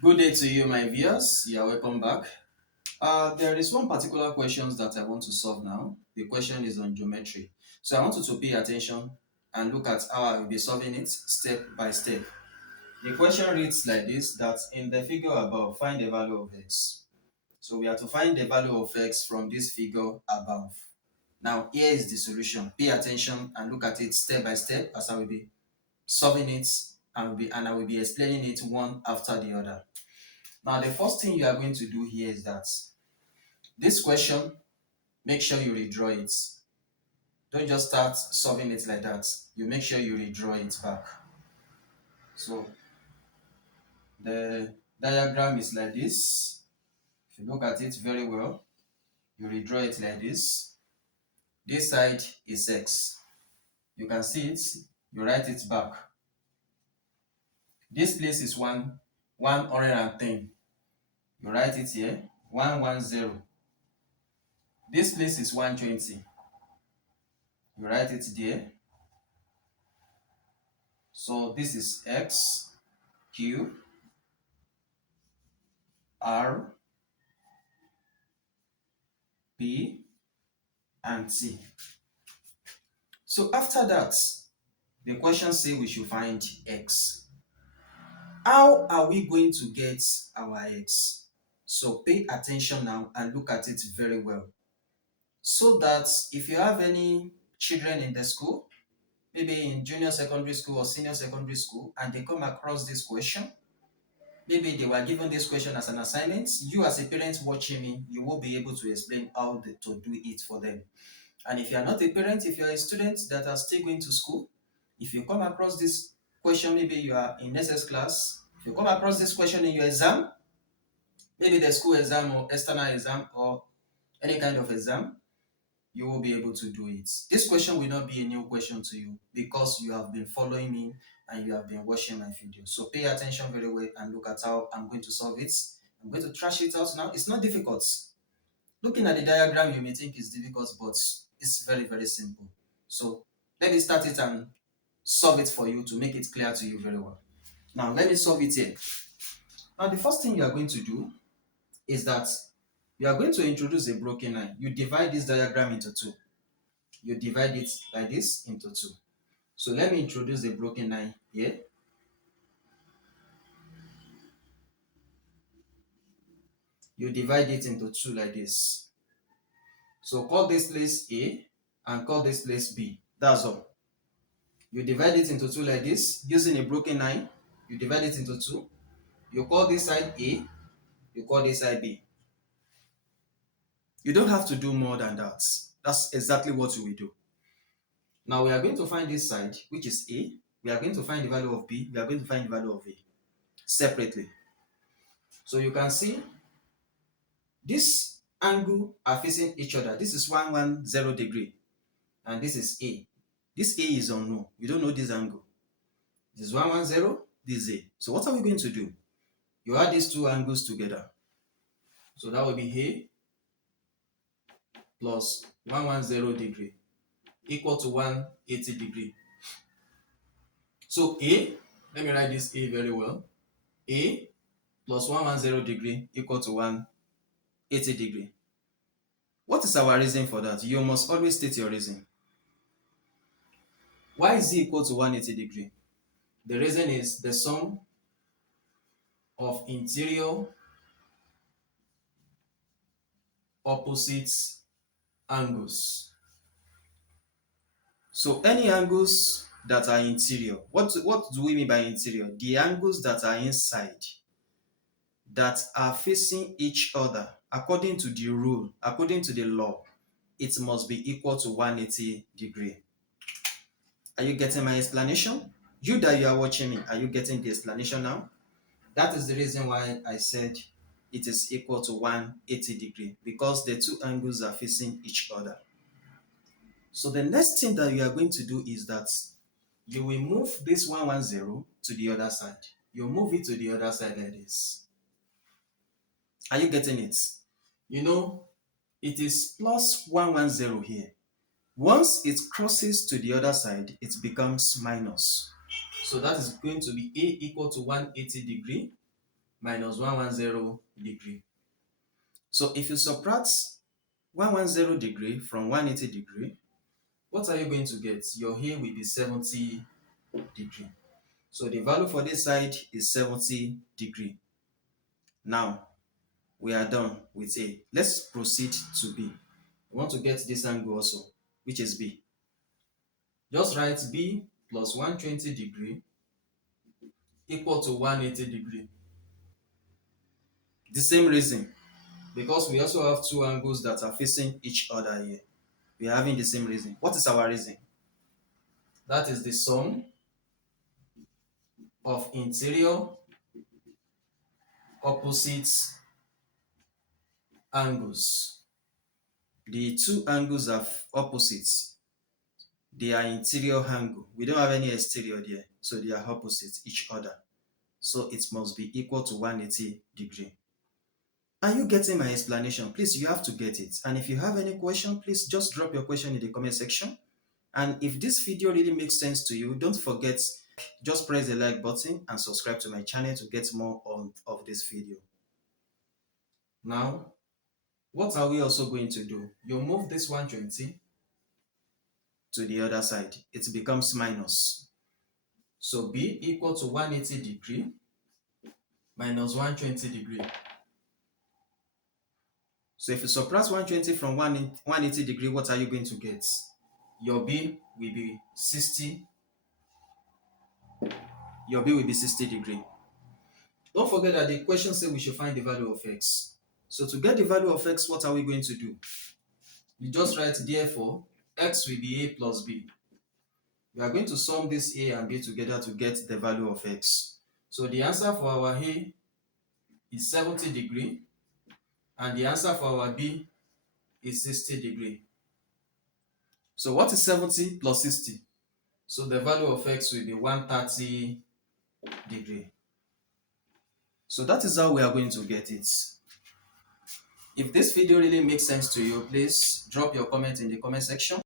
Good day to you, my viewers. You are welcome back. There is one particular question that I want to solve now. The question is on geometry. So I want you to pay attention and look at how I will be solving it step by step. The question reads like this, that in the figure above, find the value of x. So we are to find the value of x from this figure above. Now here is the solution. Pay attention and look at it step by step as I will be solving it and I will be explaining it one after the other. Now, the first thing you are going to do here is that this question, make sure you redraw it. Don't just start solving it like that. You make sure you redraw it back. So, the diagram is like this. If you look at it very well, you redraw it like this. This side is x. You can see it, you write it back. This place is 110. You write it here, 110. This place is 120. You write it there. So this is x, q, r, p, and t. So after that, the question says we should find x. How are we going to get our x? So pay attention now and look at it very well. So that if you have any children in the school, maybe in junior secondary school or senior secondary school, and they come across this question, maybe they were given this question as an assignment, you as a parent watching me, you will be able to explain how to do it for them. And if you are not a parent, if you are a student that are still going to school, if you come across this question, maybe you are in SS class, if you come across this question in your exam, maybe the school exam or external exam or any kind of exam, you will be able to do it. This question will not be a new question to you because you have been following me and you have been watching my video. So pay attention very well and look at how I'm going to solve it. I'm going to trash it out now. It's not difficult. Looking at the diagram, you may think it's difficult, but it's very, very simple. So let me start it and solve it for you to make it clear to you very well. Now, let me solve it here. Now, the first thing you are going to do is that you are going to introduce a broken line. You divide this diagram into two. You divide it like this into two. So let me introduce the broken line here. You divide it into two like this. So call this place A and call this place B. That's all. You divide it into two like this using a broken line. You divide it into two. You call this side A, you call this side B. You don't have to do more than that. That's exactly what you will do. Now we are going to find this side, which is A. We are going to find the value of B. We are going to find the value of A separately. So you can see this angle are facing each other. This is 110 degree and this is A. This A is unknown. We don't know this angle. This is 110, this is A. So what are we going to do? You add these two angles together. So that will be A plus 110 degree equal to 180 degree. So A, let me write this A very well. A plus 110 degree equal to 180 degree. What is our reason for that? You must always state your reason. Why is it equal to 180 degree? The reason is the sum of interior opposite angles. So any angles that are interior, what do we mean by interior? The angles that are inside, that are facing each other, according to the rule, according to the law, it must be equal to 180 degree. Are you getting my explanation? You that you are watching me, are you getting the explanation now? That is the reason why I said it is equal to 180 degree, because the two angles are facing each other. So the next thing that you are going to do is that you will move this 110 to the other side. You move it to the other side like this. Are you getting it? You know, it is plus 110 here. Once it crosses to the other side, it becomes minus. So that is going to be A equal to 180 degree minus 110 degree. So if you subtract 110 degree from 180 degree, what are you going to get? Your A will be 70 degree. So the value for this side is 70 degree. Now we are done with A. Let's proceed to B. We want to get this angle also, which is B. Just write B plus 120 degree equal to 180 degree. The same reason, because we also have two angles that are facing each other here. We are having the same reason. What is our reason? That is the sum of interior opposite angles. The two angles are opposites. They are interior angle. We don't have any exterior there, so they are opposite each other. So it must be equal to 180 degree. Are you getting my explanation? Please, you have to get it. And if you have any question, please just drop your question in the comment section. And if this video really makes sense to you, don't forget, just press the like button and subscribe to my channel to get more of this video. Now, what are we also going to do? You move this 120 to the other side. It becomes minus. So B equal to 180 degree minus 120 degree. So if you subtract 120 from 180 degree, what are you going to get? Your B will be 60. Your B will be 60 degree. Don't forget that the question said we should find the value of x. So to get the value of x, what are we going to do? You just write therefore x will be a plus b. We are going to sum this a and b together to get the value of x. So the answer for our a is 70 degree and the answer for our b is 60 degree. So what is 70 plus 60? So the value of x will be 130 degree. So that is how we are going to get it. If this video really makes sense to you, please drop your comment in the comment section.